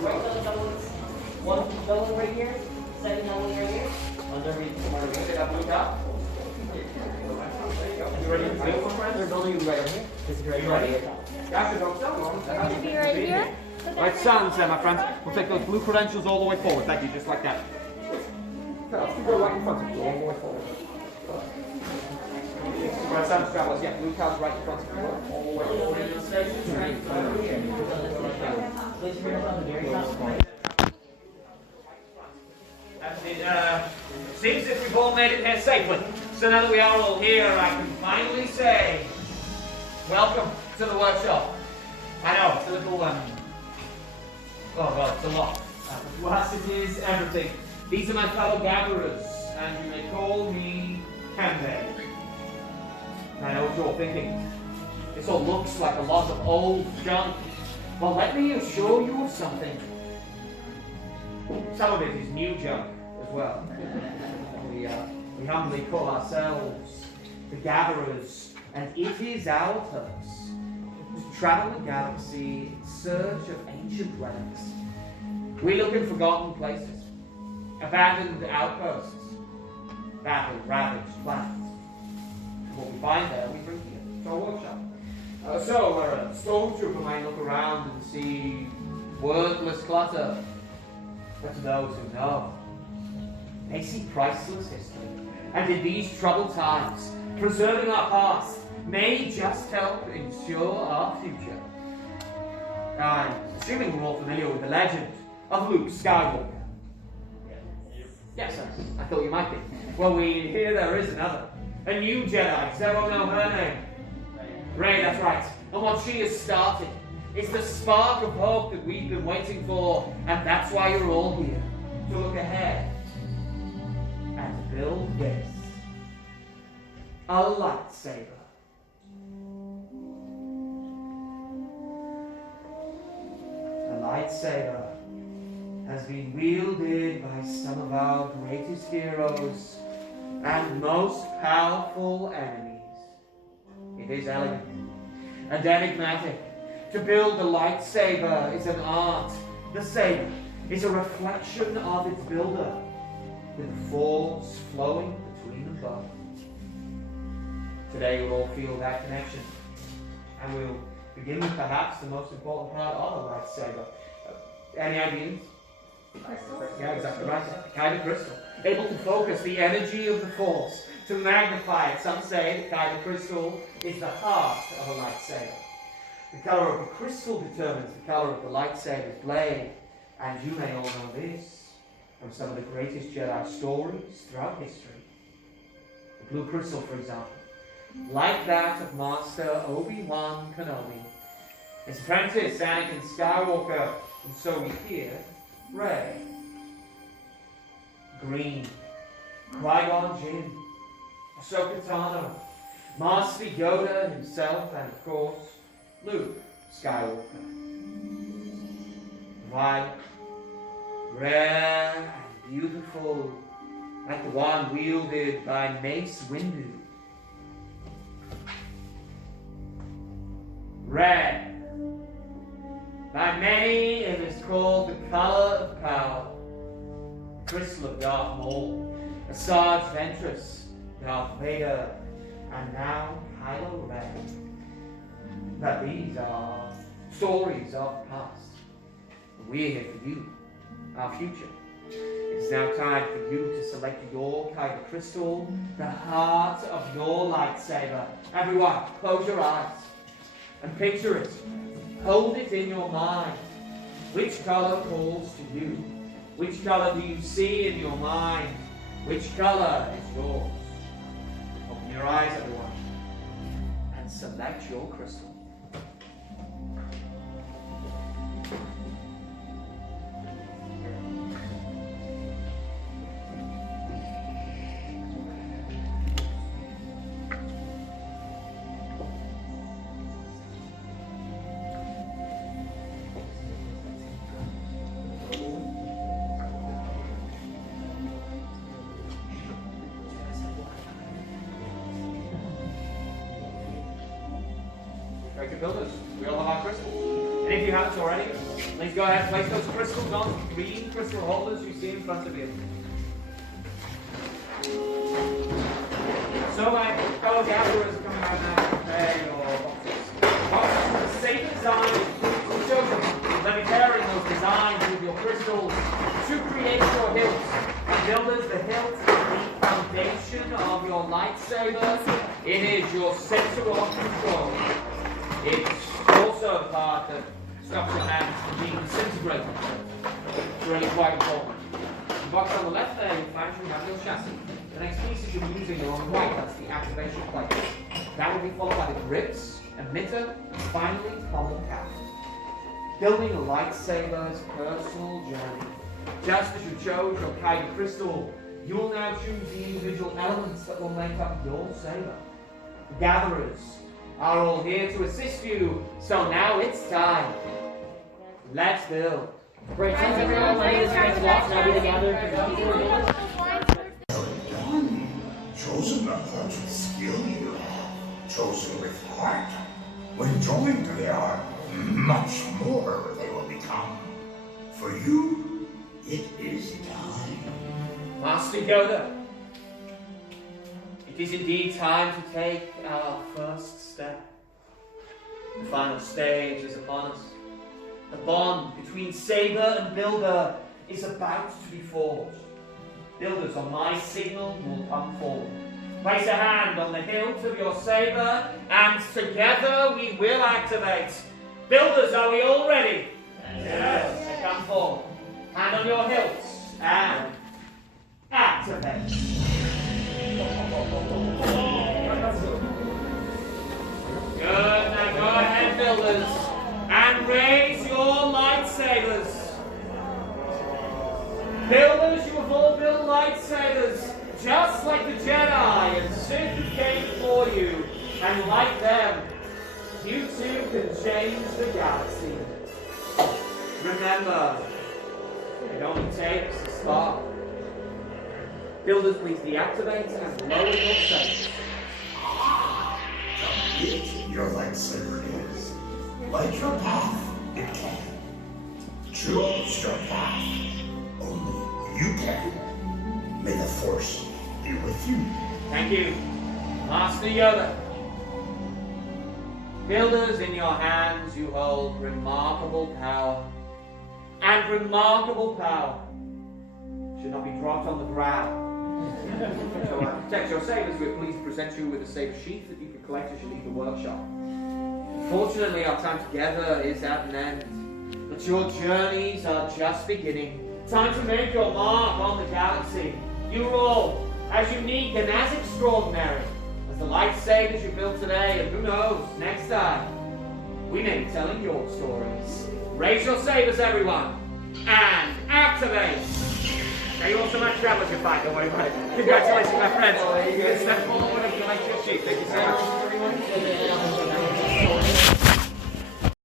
right doubles. One double right here. Second double right here. Under read. Get up, look up. You ready to go, friends? They're building you right over here. This is right here. After don't tell them. You're going to be right here? Right, stand, my friends. We'll take those blue credentials all the way forward. Thank you, just like that. You go right in front of you, all the way forward. Right, stand, travelers. Yeah, blue card's right in front of you, all the way forward. Place your hands on the very top. That's it. Seems as if we've all made it here safely. So now that we are all here, I can finally say, welcome to the workshop. I know, it's a little, oh well, it's a lot. To us it is everything. These are my fellow gatherers, and you may call me Kande. I know what you're thinking. This all looks like a lot of old junk. Well, let me assure you of something. Some of it is new junk as well. We humbly call ourselves the Gatherers, and it is our purpose to travel the galaxy in search of ancient relics. We look in forgotten places, abandoned outposts, battle-ravaged planets. What we find there, we bring here to our workshop. So, where a stormtrooper might look around and see wordless clutter, but to those who know, they see priceless history. And in these troubled times, preserving our past may just help ensure our future. I'm assuming we're all familiar with the legend of Luke Skywalker. Yes, sir. I thought you might be. Well, we hear there is another. A new Jedi. Does everyone know her name? Rey, that's right. And what she has started is the spark of hope that we've been waiting for. And that's why you're all here. To look ahead. And to build this. A lightsaber. The lightsaber has been wielded by some of our greatest heroes and most powerful enemies. It is elegant and enigmatic. To build the lightsaber is an art. The saber is a reflection of its builder, with the force flowing between them both. Today we'll all feel that connection, and we'll begin with perhaps the most important part of a lightsaber. Any ideas? Yeah, exactly right. Kyber crystal, able to focus the energy of the force, to magnify it. Some say that kyber crystal is the heart of a lightsaber. The color of the crystal determines the color of the lightsaber's blade, and you may all know this from some of the greatest Jedi stories throughout history. The blue crystal, for example, like that of Master Obi-Wan Kenobi, his apprentice Anakin Skywalker, and so we hear, Rey. Green, Qui-Gon Jinn, Ahsoka Tano, Master Yoda himself, and of course, Luke Skywalker. White, rare, and beautiful, like the one wielded by Mace Windu. Red. By many, it is called the color of power. Crystal of Darth Maul, Asajj Ventress, Darth Vader, and now Kylo Ren. But these are stories of the past. We're here for you, our future. It's now time for you to select your kyber crystal, the heart of your lightsaber. Everyone, close your eyes and picture it. Hold it in your mind. Which color calls to you? Which color do you see in your mind? Which color is yours? Open your eyes, everyone, and select your crystal. Builders, we all have our crystals. And if you haven't already, please go ahead and place those crystals on the green crystal holders you see in front of you. So my fellow gatherers are coming out now to prepare your boxes. Boxes with the same design as children. Let me pair in those designs with your crystals to create your hilts. And builders, the hilt is the foundation of your lightsaber. It is your center of control. It's also the part that stops your hands from being disintegrated. It's really quite important. The box on the left there, you'll find you have your chassis. The next piece you're using are on the right, that's the activation plate. That will be followed by the grips, emitter, and finally pommel cap. Building a lightsaber's personal journey. Just as you chose your kind of crystal, you will now choose the individual elements that will make up your saber. The gatherers are all here to assist you, so now it's time. Let's build. Great, thanks everyone. My name is Chris Watts, and I'll be the gatherer. Chosen not much with skill you have, chosen with heart. When joined they are, much more they will become. For you, it is time. Master Yoda, it is indeed time to take our first step. The final stage is upon us. The bond between Saber and Builder is about to be forged. Builders, on my signal, will come forward. Place a hand on the hilt of your saber, and together we will activate. Builders, are we all ready? Yes. So come forward. Hand on your hilts, and activate. Good, now go ahead, builders, and raise your lightsabers. Builders, you have all built lightsabers, just like the Jedi and Sith who came before you, and like them, you too can change the galaxy. Remember, it only takes a spark. Builders, please deactivate and lower your sails. Complete your lightsaber is. Light your path, it can. Choose your path, only you can. May the Force be with you. Thank you, Master Yoda. Builders, in your hands you hold remarkable power. And remarkable power should not be dropped on the ground. So to protect your sabers, we're pleased to present you with a saber sheath that you can collect as you leave the workshop. Unfortunately, our time together is at an end, but your journeys are just beginning. Time to make your mark on the galaxy. You are all as unique and as extraordinary as the lightsabers you built today, and who knows, next time, we may be telling your stories. Raise your sabers, everyone, and activate! Now you also might travel as you fight, don't worry about it. Congratulations, my friends. You can step forward and collect your sheet. Thank you so much.